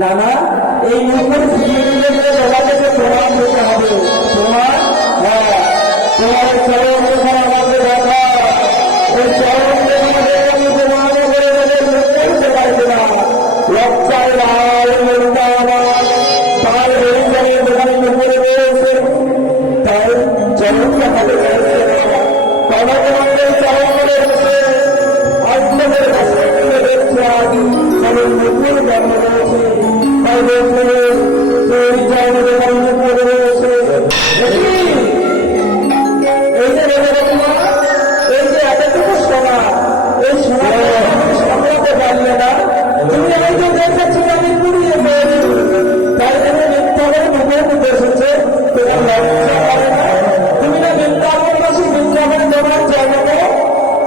নানা এই মুখের ফিরিয়ে দিলে তোমাকে যে প্রমাণ দিতে হবে। তোমার তোমার চরণ যখন আমাকে দেখা ওই চরণ আমি প্রমাণ করে করতে পারবে না। লজ্জায় লাল মনটা আমার তার হরিচারের দোকানে মুখে রয়েছে, তাই চরণটা হাতে রয়েছে কনকনন্দের চরণ করে রয়েছে। আত্মদের কাছে দেখছে আজ চরণ মুখের জন্ম রয়েছে।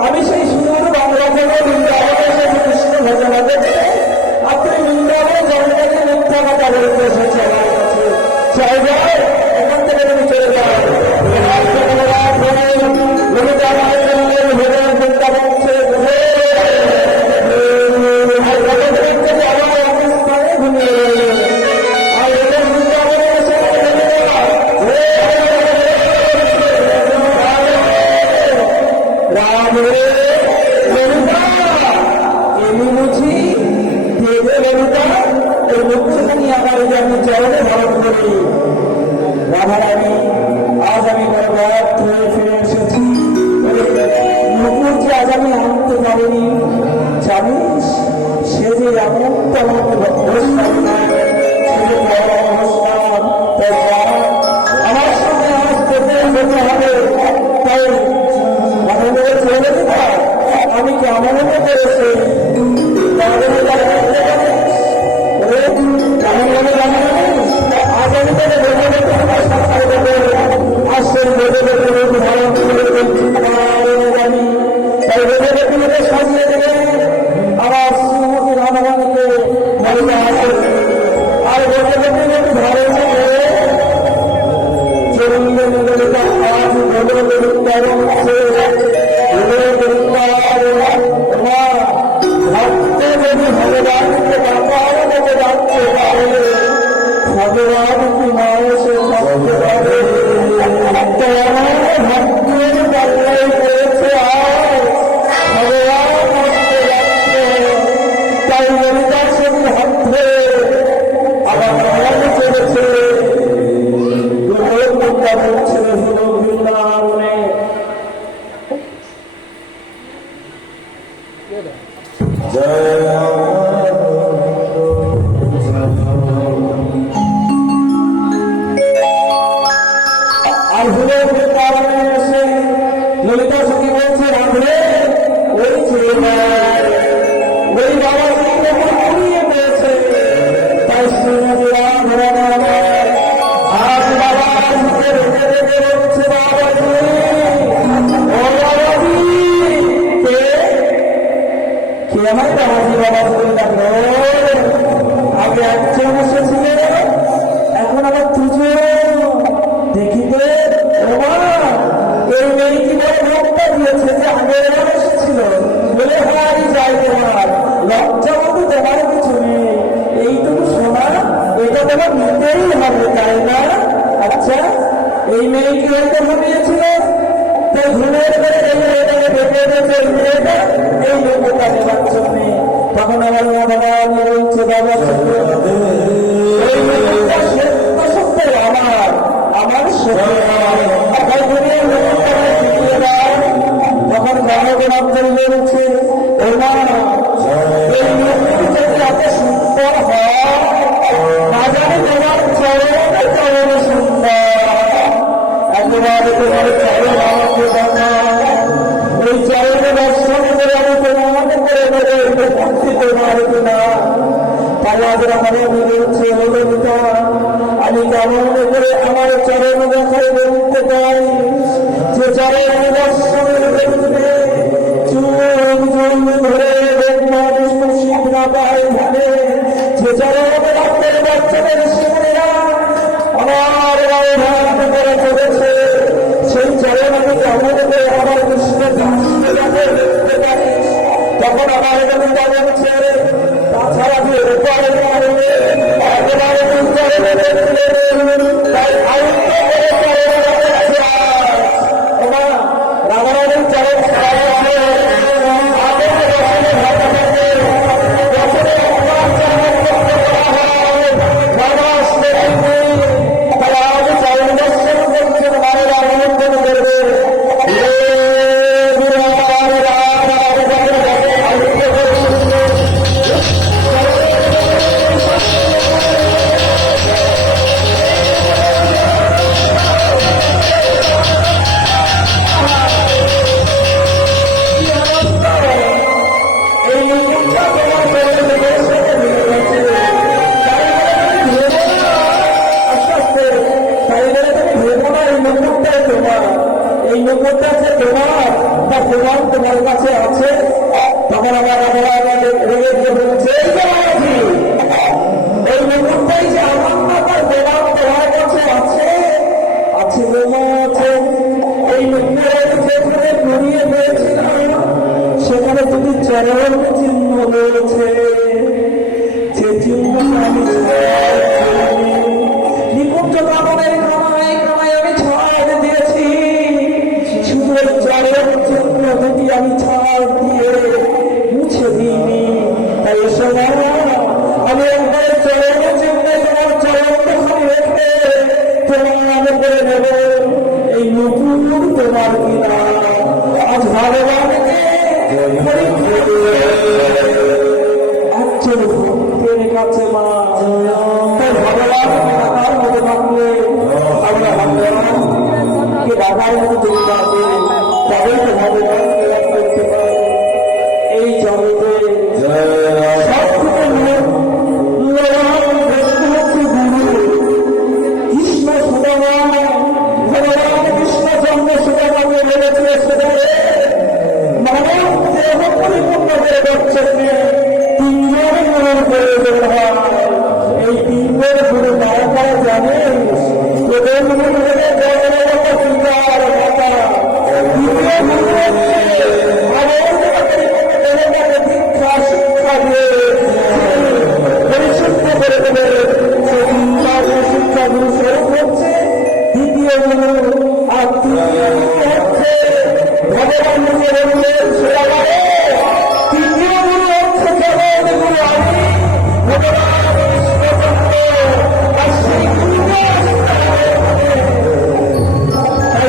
আমি সেই সুন্দর বাংলা থেকে বৃন্দাবনে এসেছি কৃষ্ণ ভজনা করতে। আপনি বৃন্দাবনে জন্মটাকে মিথ্যা কথা বলতে এসেছে আমার কাছে। চলে যায় এখান থেকে তুমি চলে যাও। রাধারানী আজ আমি বরবাদ হয়ে ফিরে এসেছি। মুকুর যে আজ আমি আনতে পারিনি, জানিস সে যে এমন তেমন অনুষ্ঠান, সে যে বড় অনুষ্ঠান, আমার সঙ্গে আজ পেতে যেতে হবে। তাই আমাদের চলে যেতে আমি কেমন করেছি সাজিয়ে দেবে আমার শ্রীমতী রাধারানীকে আর ঘরে ভগবান কি মানুষে ভক্তের পাল্লাই করেছে আর ভগবান তাই ললিতার সঙ্গে হাত ধরে আবার ভগবান চলেছে দুর্গা বলছে বৃন্দাবনে। আর ভুলে বৃন্দাবনে এসে ললিতা সখী বলছে রাধে ওই ওই বাবা ঘুরিয়ে পেয়েছে। তাই শ্রীমতী রাধারানী আজ বাবার মুখে রেখে রেখে বলছে বাবাজি ও বাবাজি কে আমার বাবাজি বাবাজি বলে ডাকলো। আগে একজন এসেছিলে এখন আবার দুজন দেখিতে এই মেয়ে কি বলে লোকটা দিয়েছে যে আগে এসেছিল বলে হাই যায় তোমার লজ্জা মতো তোমার কিছু নেই, এইটুকু শোনা এটা তোমার নিতেই হবে তাই না? আচ্ছা এই মেয়ে কি হয়তো ভাবিয়েছিল তো ঘুমের করে এই মেয়েটাকে ডেকে এনেছে এই মেয়েটা এই লোকটা নেবার জন্যে। তখন আমার ভগবান বলছে বাবা এই মেয়েটা সত্য সত্য আমার আমার সত্য তখন ভগবান বলছে ও মা এই মেয়েটি যদি এত সুন্দর হয় না জানি তোমার চরণে চরণে সুন্দর একেবারে তোমার চরণ আমাকে দেখা ওই চরণে দর্শন করে আমি তোমাকে করে দেবো ভক্তি তোমার কিনা। তাই আজ আমার বলছে হলো পিতা আমি কেমন করে আমার চরণ দেখায় বলতে পারি যে চরণ দর্শনের দেখবে চুল চুল ধরে দেখবা বিষ্ণু শিব না পায় ভাবে যে চরণ রাখতে বাচ্চাদের শিবরা আমার গায়ে ধারণ করে চলেছে সেই চরণ আমি কেমন করে আমার কৃষ্ণ দেখতে পারি। তখন আমার এখানে বলছে তাছাড়া যে উপায় একেবারে তাই রামায়ণের চরণ এই নৌকোটা যে তোমার তা প্রমাণ তোমার কাছে আছে। তখন আমার রেগে বলছে এই নৌকোটাই যে আমার টাকার প্রমাণ তোমার কাছে আছে আছে আছে এই নৌকোটা যেখানে ঘুরিয়ে পেয়েছিলাম সেখানে তুমি চরণ চিহ্ন রয়েছে যে চিহ্ন আমি নিকুঞ্জ কামনের কামায় কামায় আমি ছাড় দিয়েছি শুধু চরণ চিহ্ন দুটি আমি ছাড় দিয়ে মুছে দিইনি। তাই সময় আমি একবার চরণ চিহ্নে তোমার চরণ দেখানি রেখে তোমার নামে করে নেব এই নতুন তোমার কিনা। আজ ভগবানকে একজন ভক্তের কাছে মা তাই ভগবান রাখার মতো থাকলে আমরা ভগবানকে রাখার মতো তৈরি আছে তবেই তো ভগবানকে লাভ করতে পারে। এই জগতে সব থেকে হচ্ছে গুরু কৃষ্ণ সুদামান ভগবান কৃষ্ণ জন্ম সুদামাকে বলেছিল সুদামে মানব দেহ পরিপূর্ণ করে যাচ্ছে তিনজন গুরুর প্রয়োজন হয়। এই তিনজন গুরু না পাওয়া জানে প্রথম গুরু হলে জগন্নাথ পিতার মাতা, দ্বিতীয় গুরু হচ্ছে দেবতাকে দীক্ষা শিক্ষা দিয়ে পরিশুদ্ধ করে দেবে সে শিক্ষা গুরু স্বরূপ হচ্ছে দ্বিতীয় গুরু। আর তৃতীয় গুরু হচ্ছে ভগবান নিজে বললেন সেটা তৃতীয় গুরু হচ্ছে জগৎ গুরু আমি ভগবান আর সেই গুরুকে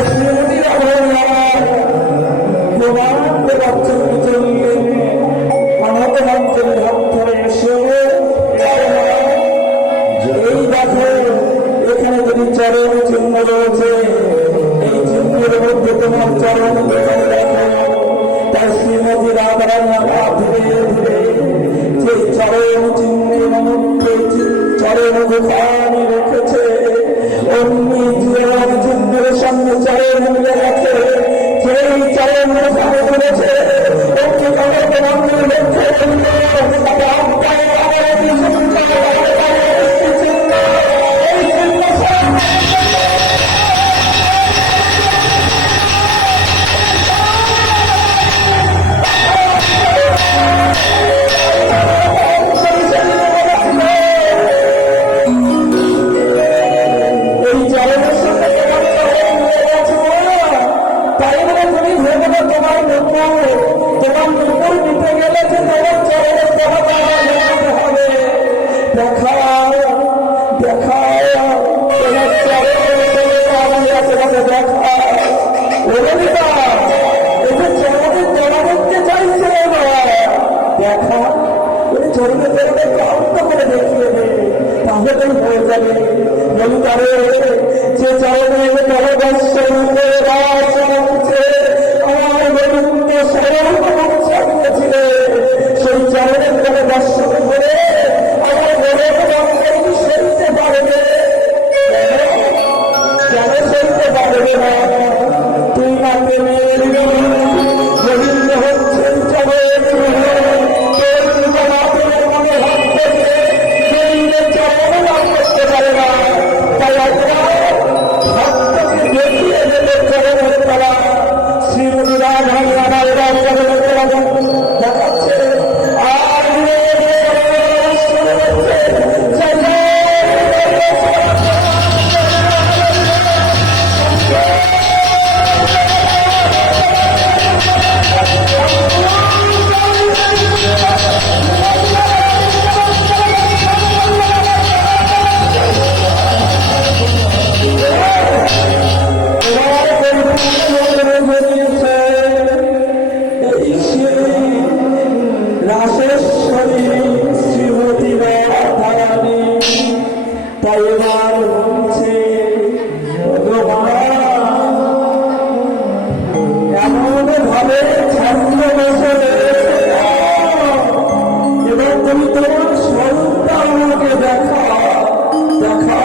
শ্রীমতীরা বললেন প্রমাণকে বাচ্চাকে চললেন অনাথ মন্ত্রের হাত ধরে এসে এই দেখো এখানে তুমি চরণ চিহ্ন রয়েছে এই চিহ্নের মধ্যে তোমার চরণ দেখো। তাই শ্রীমতী রাধারানী ধীরে ধীরে যে চরণ চিহ্নের মধ্যে চরণ গোপানি রেখেছে অমনি জীবন চিহ্নের সঙ্গে চরণ মিলে গেছে যেই চরণ গোপানি করেছে অমনি কমল মন্দির লক্ষ্য তোমার উপর দিতে গেলে যে তোমার চরণের দেবতা দেখাতে হবে। দেখাও দেখাও তোমার চরণের দেবতা আমরা তোমাকে দেখাও। ললিতা এই যে চরণের দেবা দেখতে চাইছে দেখা ওই চরণের দেবতা ক্লান্ত করে দেখিয়ে দেবে, তাহলে হয়ে যাবে। ললিতারে যে চরণের নববর্ষ আমার গোবিন্দ সরল সেই চরণের করে দর্শন করে আমার গোবিন্দ সইতে পারবে, কেন সইতে পারবে না? তুই না প্রেমের গোবিন্দ হচ্ছেন জগৎ মনে ভাবতে চরণ লাভ করতে পারে না। তাই ভক্তকে দেখিয়ে দেবে চরণের তলা। শ্রীমুরা দেখাচ্ছে আর রাশেশ্বরী শ্রীমতী রাধারানী। তাই এবার বলছে এমন ভাবে ছাত্র বসে এবার তুমি তোমার স্বরূপটা আমাকে দেখা দেখা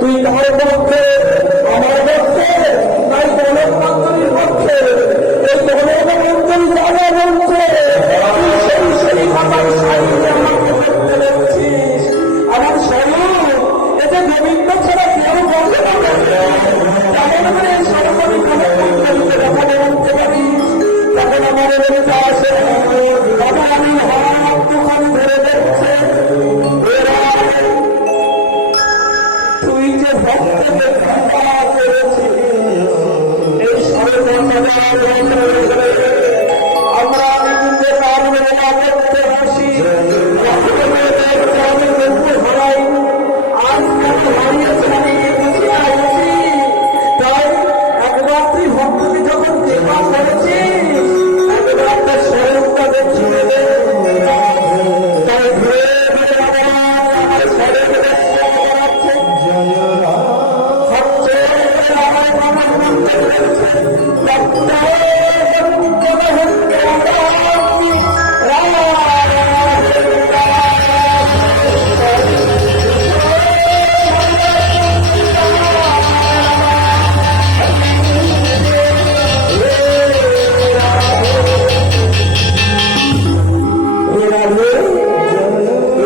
তুই কার পক্ষে? আমার পক্ষে তাই গণের মন্ত্রীর পক্ষে। এই গণের মন্ত্রী যারা বলছে তুই সেই আমার সাহিত্যে আমাকে করতে দেখছিস। আমার স্বরূপ এতে গোবিন্দ ছাড়া কেউ বলতে পারে তেমন এই স্বরূপ আমি মন্ত্রীকে দেখাতে বলতে পারিস। তখন আমার বলতে আসে তখন আমি হাত দোকানে ধরে দেখছে তুই যে ভক্তকে কৃপা করেছিস এই আমরা কিন্তু তার মেলা করতে বসি আমি কিন্তু হারাই আজ আমি হারিয়েছি আমি বুঝে আসছি। তাই একবার তুই ভক্তকে যখন কৃপা করেছিস একবার তার স্বরূপটা দেখিয়ে দে। তাই ঘুরে ঘুরে আমার স্বরূপ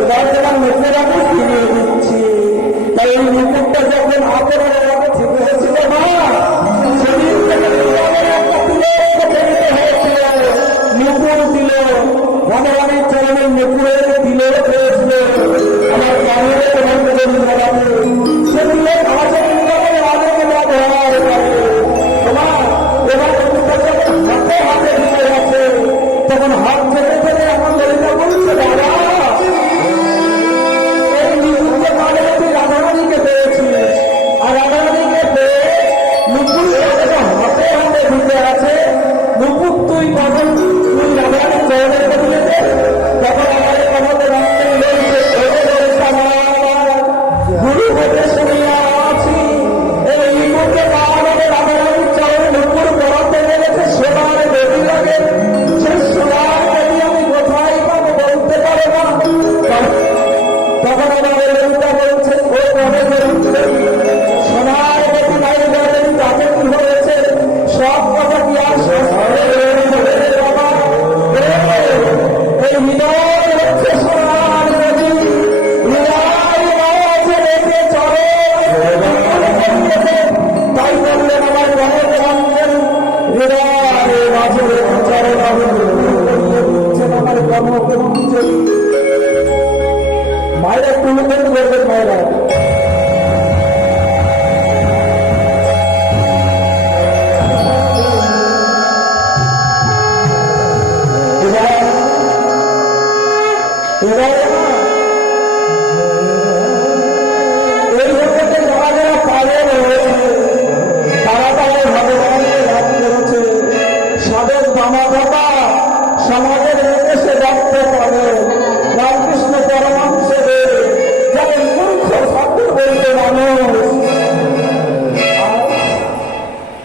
এবার তোমার মুখেরা ফিরিয়ে দিচ্ছি। তাই এই মুকুটটা যখন হাতের ঠিক হয়েছিল না সেদিন থেকে একটা তুলে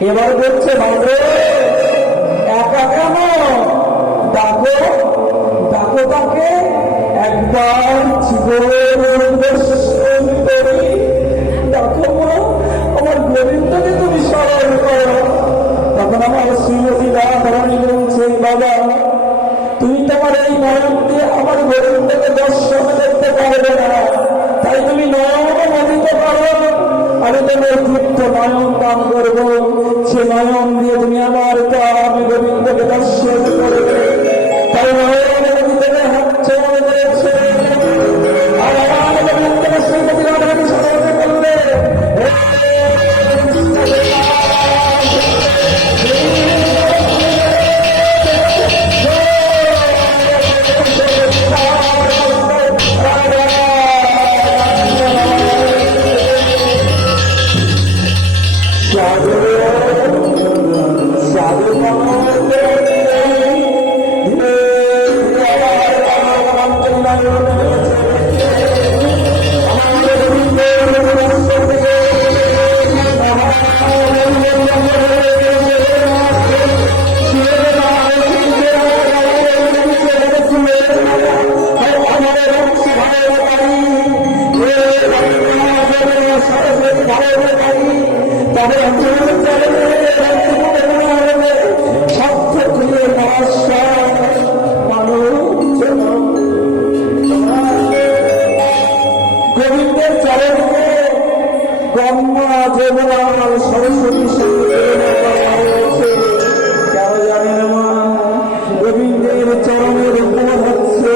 এবার বলছে বাবু একা কেন, ডাকো ডাকো তাকে একবার ডাকো মা, আমার গোবিন্দকে তুমি স্মরণ করো। তখন আমার শ্রীমতী রাধারানী বলছেন বাবা তুমি তোমার এই নয়ন দিয়ে আমার গোবিন্দকে দর্শন করতে পারবে না, তাই তুমি নয়ন মতিতে পারো, আমি তোমার তৃপ্ত নয়ন দান করবো, সে নয়ন দিয়ে তুমি আমার আমি গোবিন্দকে দর্শন করবে। তাই নয়ন মতিতে হাত ছেড়ে দিয়েছে আর আমার গোবিন্দকে শ্রীমতী রাধারানী স্মরণ করলে গোবিন্দের চরণকে গঙ্গা যমুনা সরস্বতী হয়েছে। কেন জানেন মা, গোবিন্দের চরণের উপর হচ্ছে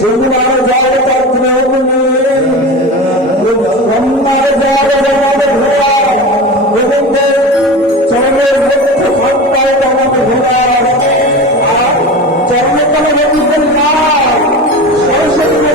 যমুনার জল পাত্র গঙ্গার জল ঘোড়া, গোবিন্দের চরণের মধ্যে ঘন্টায় আমাদের ঘোড়া আর চরণের তলে গোবিন্দের নাম সরস্বতী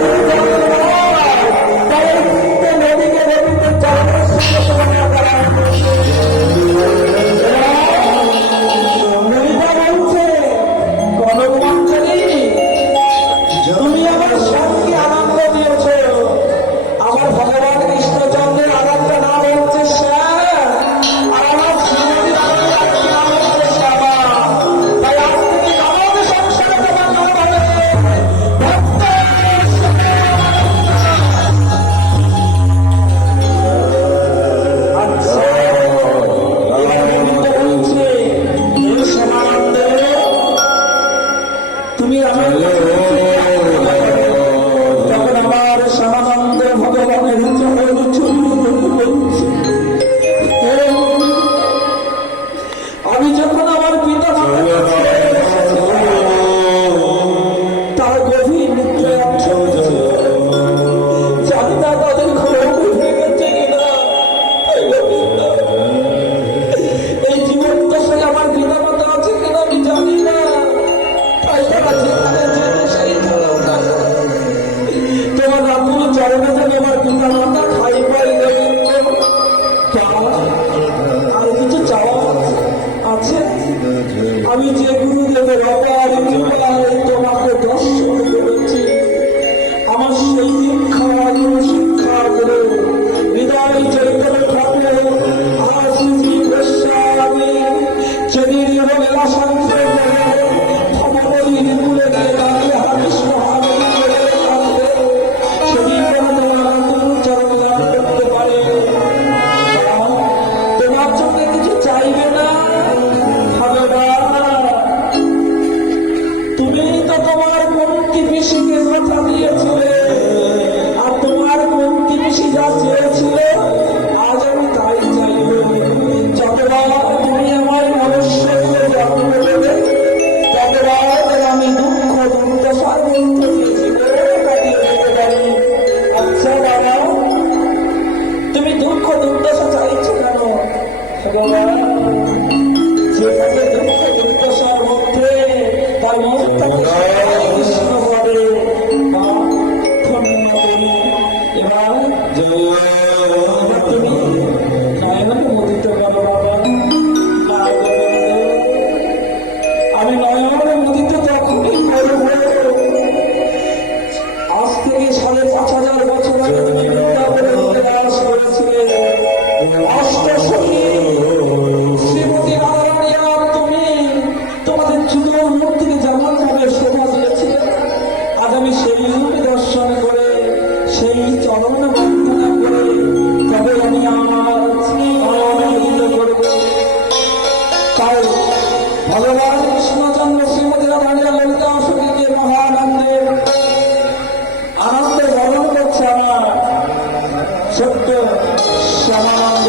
আমি যে গুরুদেবের অপার তোমাকে দর্শন করেছি, আমার সেই শিক্ষা করে হৃদয় চৈতন্য ঠাকুর আশিজি গোস্বামী চেনির এবং আশান্তের ভগবতীর কুলে গিয়ে দাঁড়িয়ে হাবিস মহানবী সেদিন চরণ লাভ করতে পারে। তোমার চোখে কিছু চাইবে না, তুমি তো তোমার মন্ত্রী পিসিকে কথা দিয়েছিলে, আর তোমার মন্ত্রী পিসি যা চেয়েছিল আজ আমি তাই চাইব। যতবার তুমি আমার মনুষ্যকে জন্ম দেবে ততবার আমি দুঃখ দুর্দশার মধ্যে কাটিয়ে দিতে পারি। আচ্ছা বাবা, তুমি দুঃখ দুর্দশা চাইছো কেন? ভগবান যেভাবে দুঃখ দুর্দশার মধ্যে তার মুখটাকে কৃষ্ণ হবে এবার তুমি নয়ন মুদিত করো বাবা। আমি নয়ন মুদিত তখনই করব, আজ থেকে ৫,৫০০ বছর আগে তুমি বৃন্দাবনে প্রয়াস করেছিলে। অষ্টসখী আনন্দে বরণ করছে আমার সত্য শ্যামানন্দ